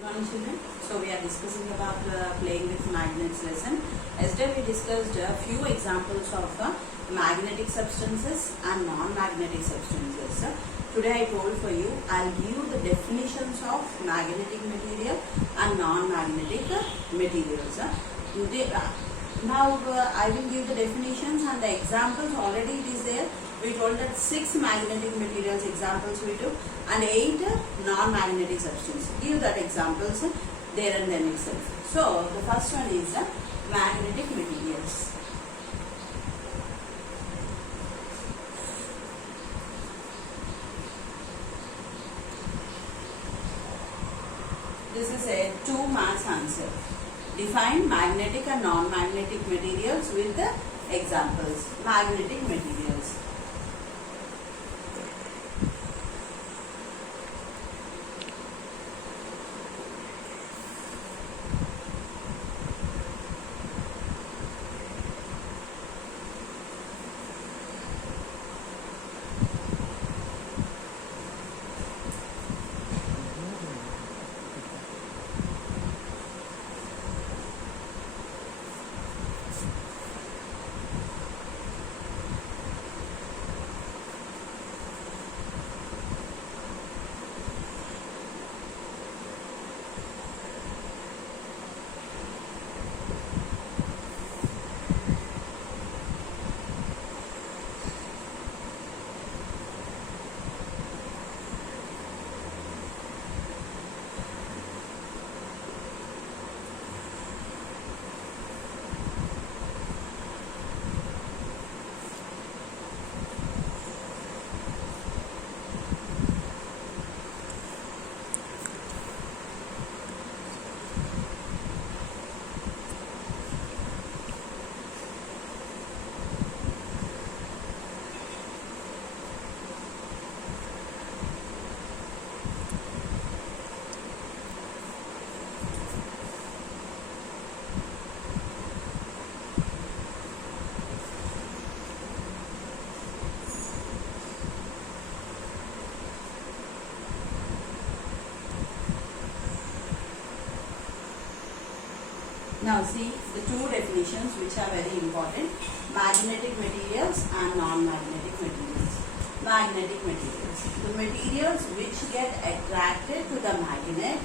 Good morning, children. So we are discussing about playing with magnets lesson. Yesterday we discussed a few examples of magnetic substances and non-magnetic substances. Today I told for you, I'll give you the definitions of magnetic material and non-magnetic materials. Now I will give the definitions and the examples. Already it is there. We told that 6 magnetic materials examples we took and 8 non-magnetic substances. Give that examples there and then itself. So the first one is magnetic materials. This is a 2 marks answer. Define magnetic and non-magnetic materials with the examples. Magnetic materials. Now see the 2 definitions which are very important. Magnetic materials and non-magnetic materials. Magnetic materials. The materials which get attracted to the magnet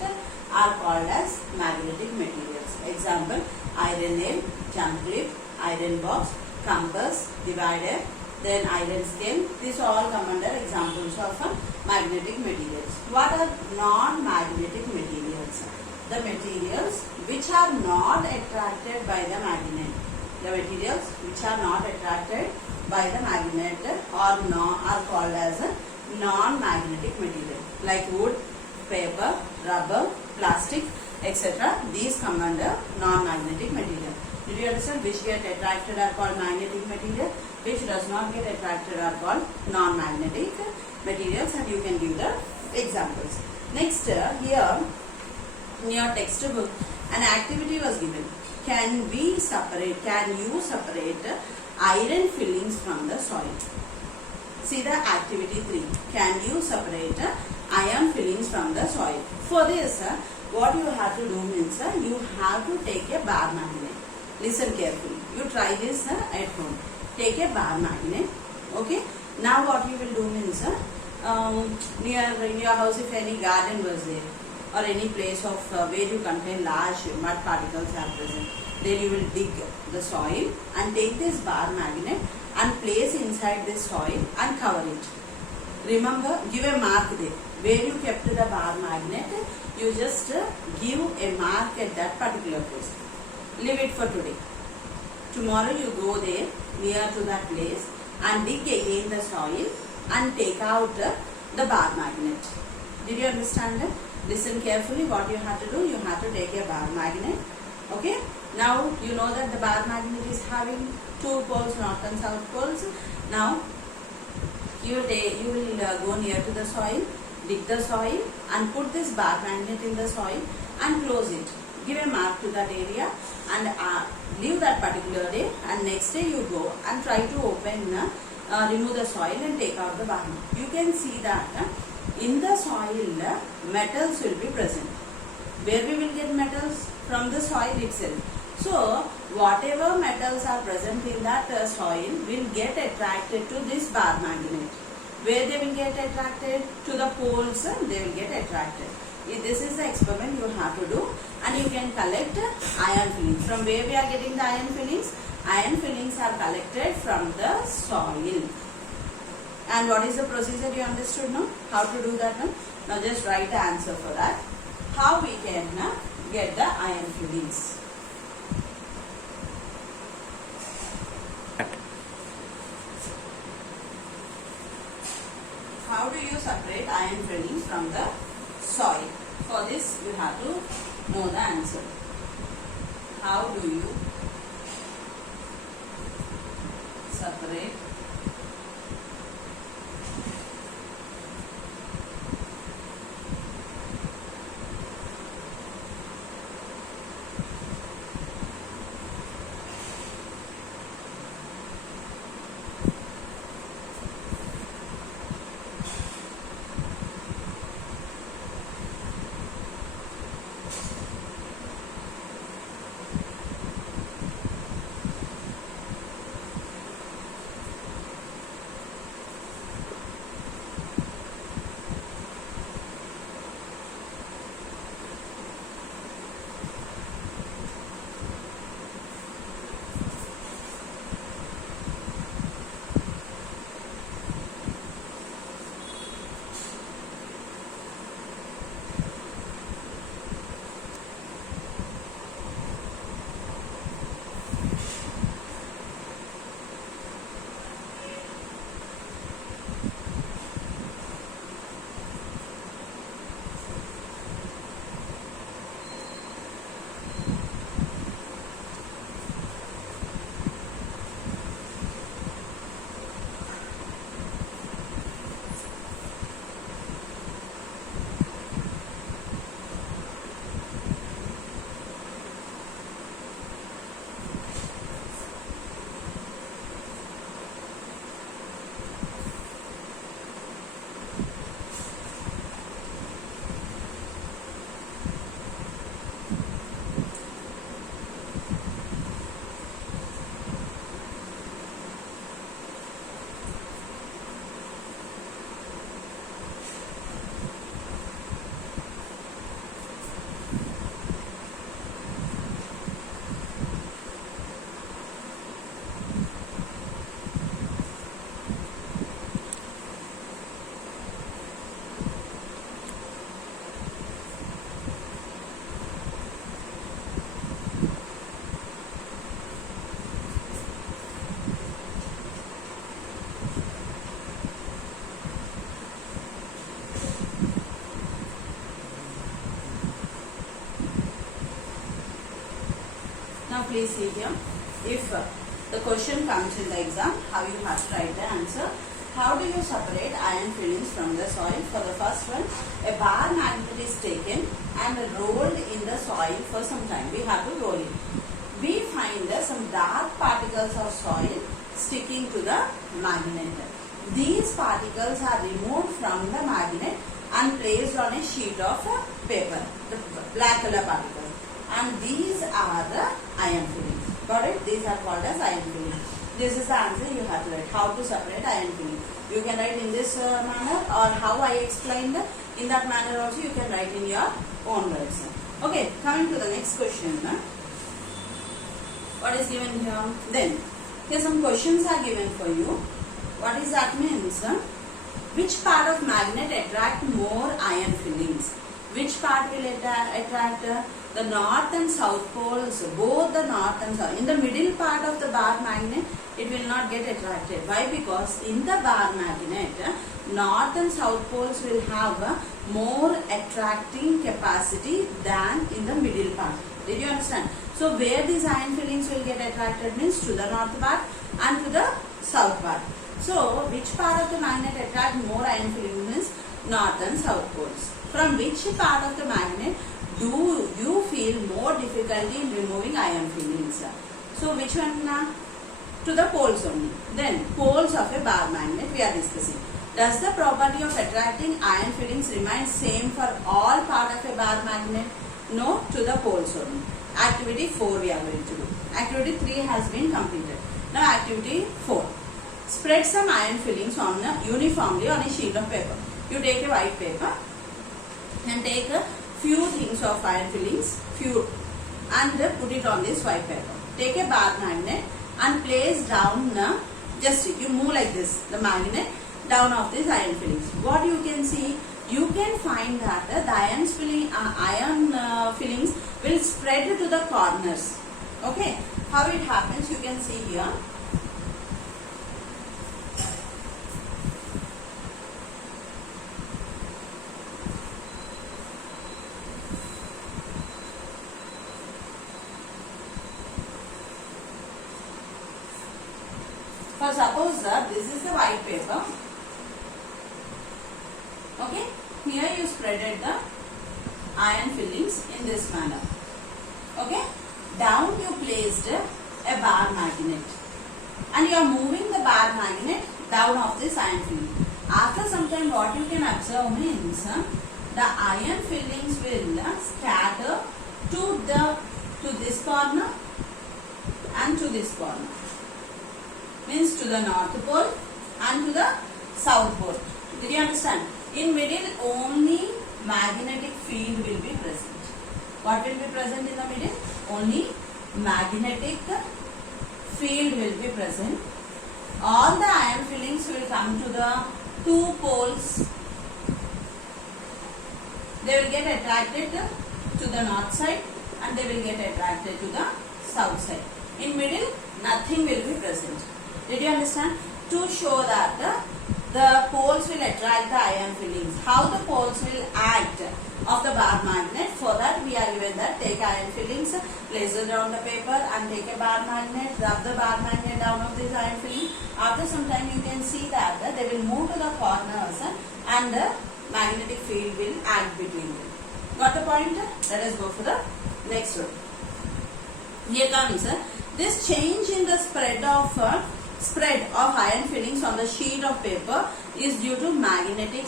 are called as magnetic materials. Example, iron nail, jump clip, iron box, compass, divider, then iron scale. These all come under examples of magnetic materials. What are non-magnetic materials? The materials which are not attracted by the magnet. The materials which are not attracted by the magnet are called as a non-magnetic material, like wood, paper, rubber, plastic, etc. These come under non-magnetic material. Did you understand? Which get attracted are called magnetic material, which does not get attracted are called non-magnetic materials, and you can give the examples. Next, here in your textbook, an activity was given. Can you separate iron fillings from the soil? See the activity 3. Can you separate iron fillings from the soil? For this, what you have to do means you have to take a bar magnet. Listen carefully. You try this at home. Take a bar magnet. Okay. Now what you will do means near in your house, if any garden was there, or any place of where you contain large mud particles are present, then you will dig the soil and take this bar magnet and place inside this soil and cover it. Remember, give a mark there. Where you kept the bar magnet, you just give a mark at that particular place. Leave it for today. Tomorrow you go there near to that place and dig again the soil and take out the bar magnet. Did you understand that? Listen carefully. What you have to do, you have to take a bar magnet. Okay. Now you know that the bar magnet is having 2 poles, north and south poles. Now you will go near to the soil, dig the soil and put this bar magnet in the soil and close it. Give a mark to that area and leave that particular day, and next day you go and try to open, remove the soil and take out the bar. You can see that in the soil metals will be present. Where we will get metals? From the soil itself. So whatever metals are present in that soil will get attracted to this bar magnet. Where they will get attracted? To the poles, they will get attracted. This is the experiment you have to do, and you can collect iron fillings. From where we are getting the iron fillings? Iron fillings are collected from the soil. And what is the procedure, you understood now? How to do that now? Now just write the answer for that. How we can get the iron fillings. How do you separate iron fillings from the soil? For this you have to know the answer. How do you separate Now please see here, if the question comes in the exam, how you have to write the answer. How do you separate iron fillings from the soil? For the first one, a bar magnet is taken and rolled in the soil for some time. We have to roll it. We find some dark particles of soil sticking to the magnet. These particles are removed from the magnet and placed on a sheet of paper, the black color particles. And these are the iron fillings. Got it? These are called as iron fillings. This is the answer you have to write. How to separate iron fillings. You can write in this manner, or how I explained in that manner also you can write in your own words. Okay, coming to the next question. What is given here? Then, here some questions are given for you. What is that means? Which part of magnet attract more iron fillings? Which part will attract the north and south poles, both the north and south. In the middle part of the bar magnet, it will not get attracted. Why? Because in the bar magnet, north and south poles will have more attracting capacity than in the middle part. Did you understand? So where these iron fillings will get attracted means to the north part and to the south part. So which part of the magnet attract more iron fillings means north and south poles. From which part of the magnet do you feel more difficulty in removing iron fillings? So which one? To the poles only. Then poles of a bar magnet we are discussing. Does the property of attracting iron fillings remain same for all part of a bar magnet? No to the poles only. Activity 4 we are going to do. Activity 3 has been completed. Now activity 4. Spread some iron fillings on uniformly on a sheet of paper. You take a white paper and take a few things of iron fillings, and put it on this white paper. Take a bar magnet and place down, just you move like this, the magnet down of this iron fillings. What you can see, you can find that the iron fillings will spread to the corners. Okay, how it happens you can see here. For suppose this is the white paper. Okay, here you spreaded the iron fillings in this manner. Okay, down you placed a bar magnet and you are moving the bar magnet down of this iron filling. After some time what you can observe means the iron fillings will scatter to this corner and to this corner. Means to the north pole and to the south pole. Did you understand? In middle only magnetic field will be present. What will be present in the middle? Only magnetic field will be present. All the iron fillings will come to the two poles. They will get attracted to the north side and they will get attracted to the south side. In middle nothing will be present. Did you understand? To show that the poles will attract the iron fillings. How the poles will act of the bar magnet, for that we are given that take iron fillings, place it on the paper and take a bar magnet, rub the bar magnet down of this iron filling. After some time you can see that they will move to the corners and the magnetic field will act between them. Got the point? Let us go for the next one. Here comes this change in the spread of iron fillings on the sheet of paper is due to magnetic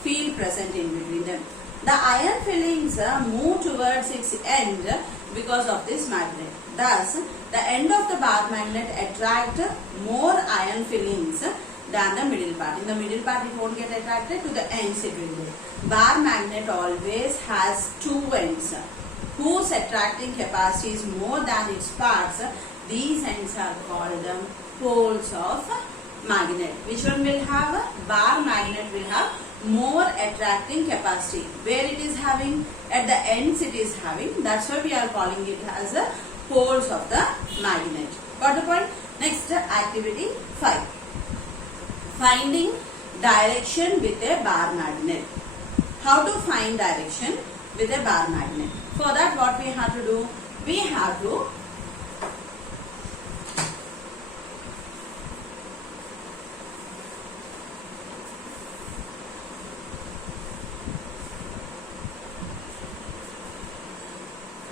field present in between them. The iron fillings move towards its end because of this magnet. Thus, the end of the bar magnet attract more iron fillings than the middle part. In the middle part it won't get attracted, to the ends it will go. Bar magnet always has two ends whose attracting capacity is more than its parts. These ends are called poles of magnet. Which one will have? Bar magnet will have more attracting capacity. Where it is having? At the ends it is having. That's why we are calling it as the poles of the magnet. Got the point? Next, activity 5. Finding direction with a bar magnet. How to find direction with a bar magnet? For that what we have to do? We have to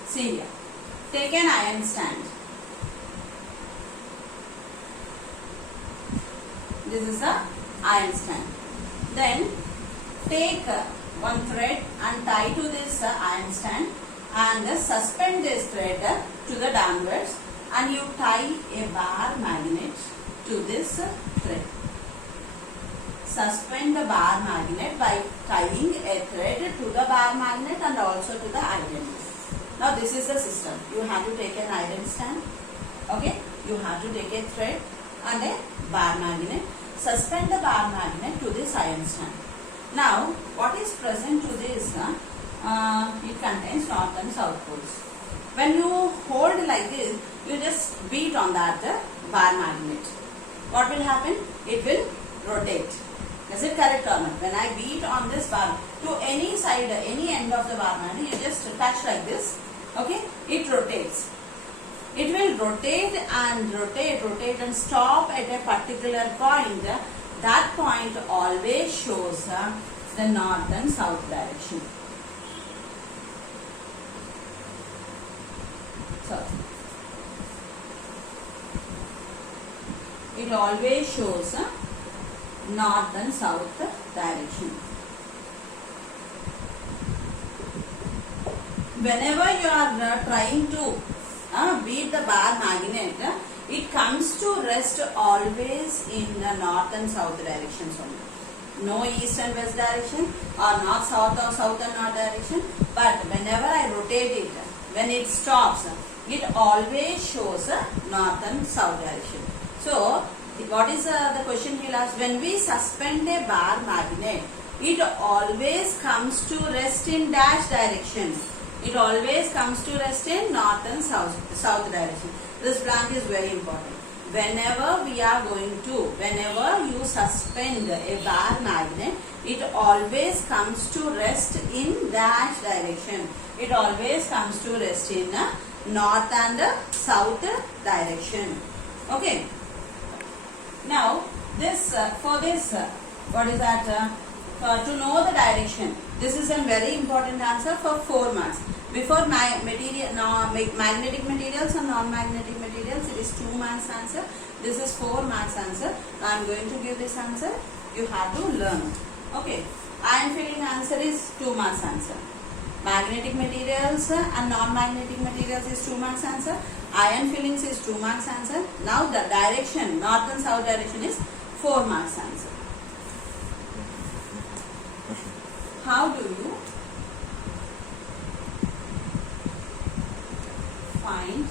see here. Take an iron stand. This is the iron stand. Then take one thread and tie to this iron stand and suspend this thread to the downwards, and you tie a bar magnet to this thread. Suspend the bar magnet by tying a thread to the bar magnet and also to the iron. Now this is the system. You have to take an iron stand. Okay. You have to take a thread and a bar magnet. Suspend the bar magnet to this iron stand. Now what is present to this? It contains north and south poles. When you hold like this, you just beat on that bar magnet. What will happen? It will rotate. Is it correct or not? When I beat on this bar to any side, any end of the bar magnet, you just touch like this. Okay, it rotates. It will rotate and stop at a particular point. That point always shows the north and south direction. So, it always shows north and south direction. whenever you are trying to beat the bar magnet, it comes to rest always in the north and south directions only. No east and west direction, or not south or south and north direction. But whenever I rotate it, when it stops, it always shows north and south direction. So what is the question he will ask? When we suspend a bar magnet, it always comes to rest in dash direction. It always comes to rest in north and south direction. This blank is very important. Whenever you suspend a bar magnet, it always comes to rest in dash direction. It always comes to rest in north and south direction. Okay. Now this what is that? To know the direction. This is a very important answer for 4 marks. Before magnetic materials and non-magnetic materials, it is 2 marks answer. This is 4 marks answer. I am going to give this answer. You have to learn. Okay. Iron filling answer is 2 marks answer. Magnetic materials and non-magnetic materials is 2 marks answer. Iron fillings is 2 marks answer. Now the direction, north and south direction, is 4 marks answer. How do you find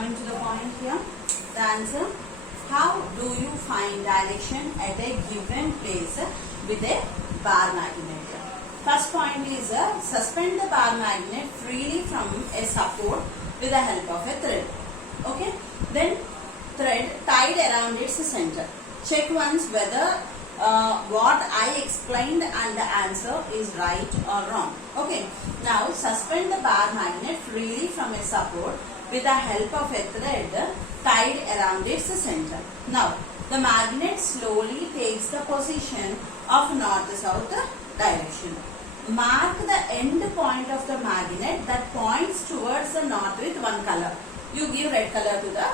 Coming to the point here, the answer, how do you find direction at a given place with a bar magnet? First point is suspend the bar magnet freely from a support with the help of a thread. Okay, then thread tied around its center. Check once whether what I explained and the answer is right or wrong. Okay, now suspend the bar magnet freely from a support with the help of a thread tied around its center. Now the magnet slowly takes the position of north-south direction. Mark the end point of the magnet that points towards the north with one color. You give red color to the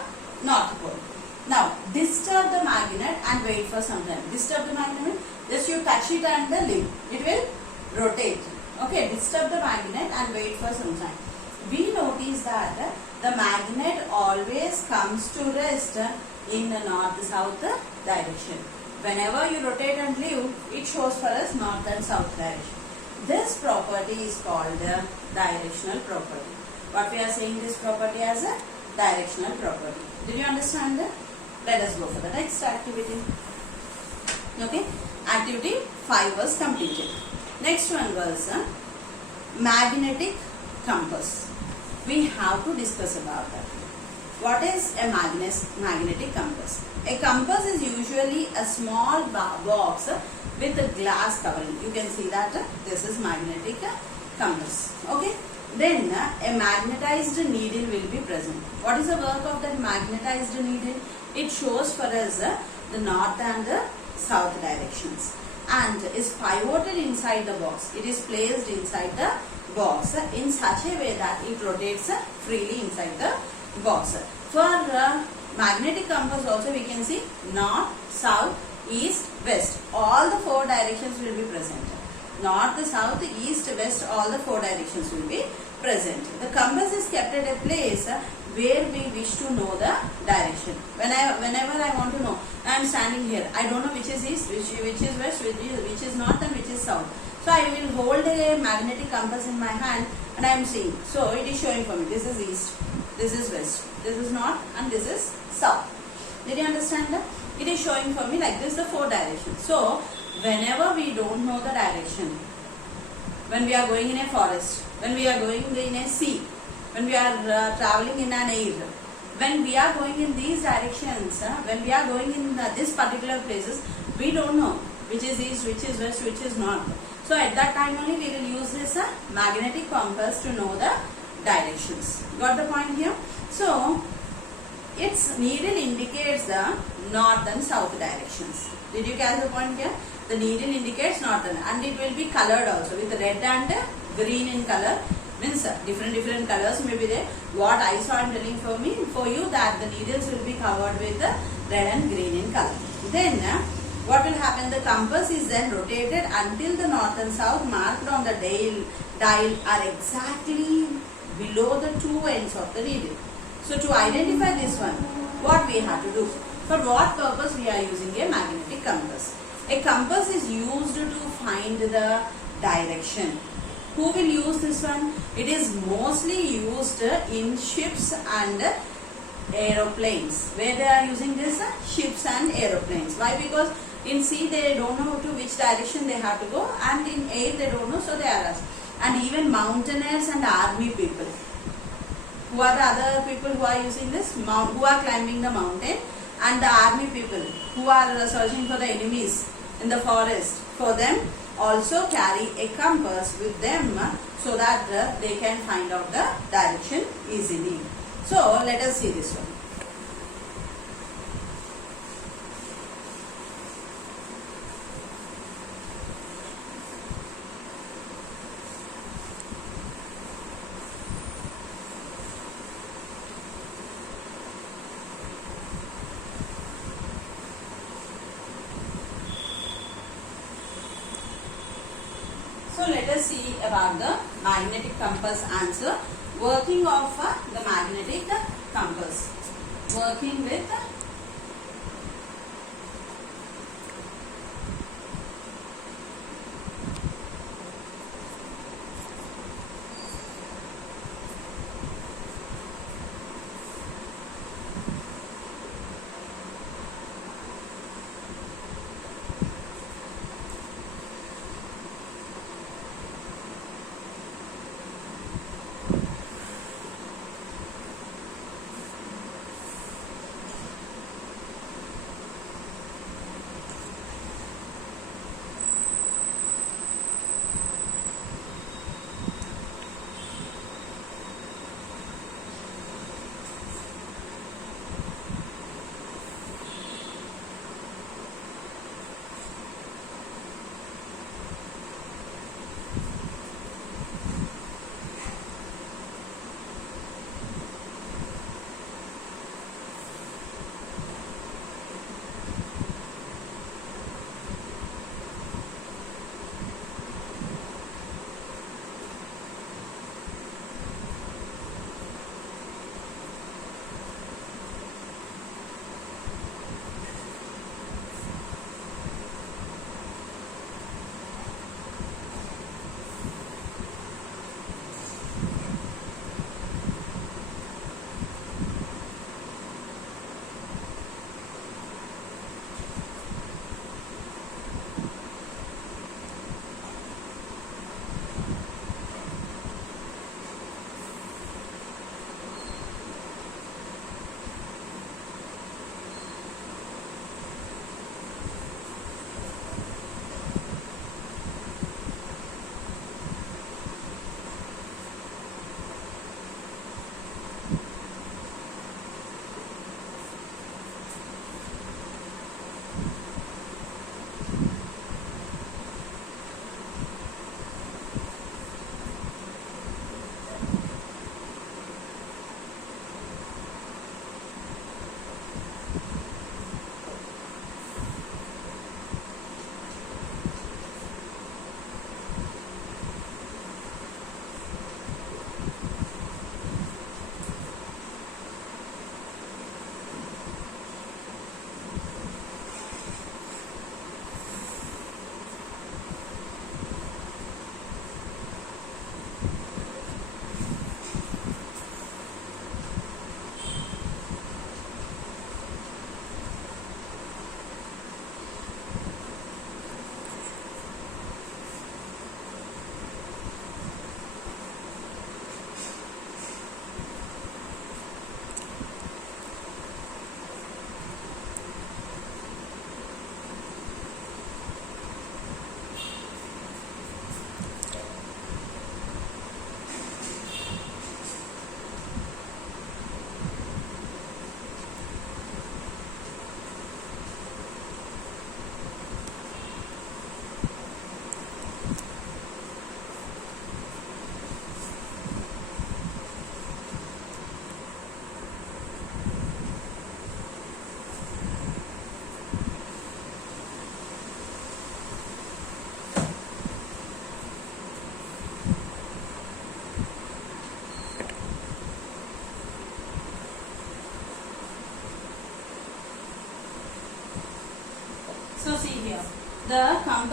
north pole. Now disturb the magnet and wait for some time. Disturb the magnet, just you touch it and the leave. It will rotate. Okay, disturb the magnet and wait for some time. We notice that the magnet always comes to rest in the north-south direction. Whenever you rotate and leave, it shows for us north and south direction. This property is called the directional property. What we are saying this property as a directional property. Did you understand that? Let us go for the next activity. Okay, activity 5 was completed. Next one was magnetic compass. We have to discuss about that. What is a magnetic compass? A compass is usually a small box with a glass covering. You can see that this is magnetic compass. Okay. Then a magnetized needle will be present. What is the work of that magnetized needle? It shows for us the north and the south directions and is pivoted inside the box. It is placed inside the box in such a way that it rotates freely inside the box. For magnetic compass also we can see north, south, east, west. All the 4 directions will be present. North, south, east, west, all the 4 directions will be present. The compass is kept at a place where we wish to know the direction. Whenever I want to know, I am standing here. I don't know which is east, which is west, which is north and which is south. So I will hold a magnetic compass in my hand and I am seeing. So it is showing for me. This is east, this is west, this is north and this is south. Did you understand that? It is showing for me like this the 4 directions. So whenever we don't know the direction, when we are going in a forest, when we are going in a sea, when we are traveling in an air, when we are going in these directions, when we are going in this particular places, we don't know which is east, which is west, which is north. So at that time only we will use this magnetic compass to know the directions. Got the point here? So its needle indicates the north and south directions. Did you catch the point here? The needle indicates north and it will be colored also with red and green in color. Means different colors may be there. What I saw, I am telling for you that the needles will be covered with red and green in color. Then what will happen? The compass is then rotated until the north and south marked on the dial are exactly below the 2 ends of the needle. So to identify this one, what we have to do? For what purpose we are using a magnetic compass? A compass is used to find the direction. Who will use this one? It is mostly used in ships and aeroplanes. Where they are using this? Ships and aeroplanes. Why? Because in sea they don't know to which direction they have to go, and in air they don't know, so they are asked. And even mountaineers and army people. Who are the other people who are using this? Who are climbing the mountain, and the army people who are searching for the enemies in the forest. For them also carry a compass with them so that they can find out the direction easily. So let us see this one. So let us see about the magnetic compass answer. Working of the magnetic compass. Working with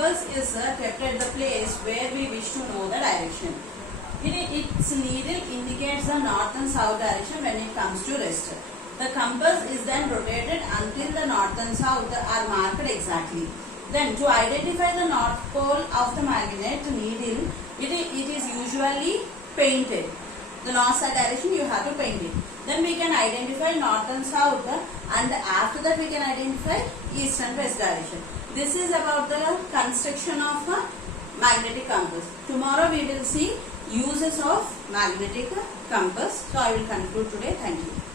compass is kept at the place where we wish to know the direction. Its needle indicates the north and south direction when it comes to rest. The compass is then rotated until the north and south are marked exactly. Then to identify the north pole of the magnet needle, it is usually painted. The north side direction you have to paint it. Then we can identify north and south, and after that we can identify east and west direction. This is about the construction of a magnetic compass. Tomorrow we will see uses of magnetic compass. So I will conclude today. Thank you.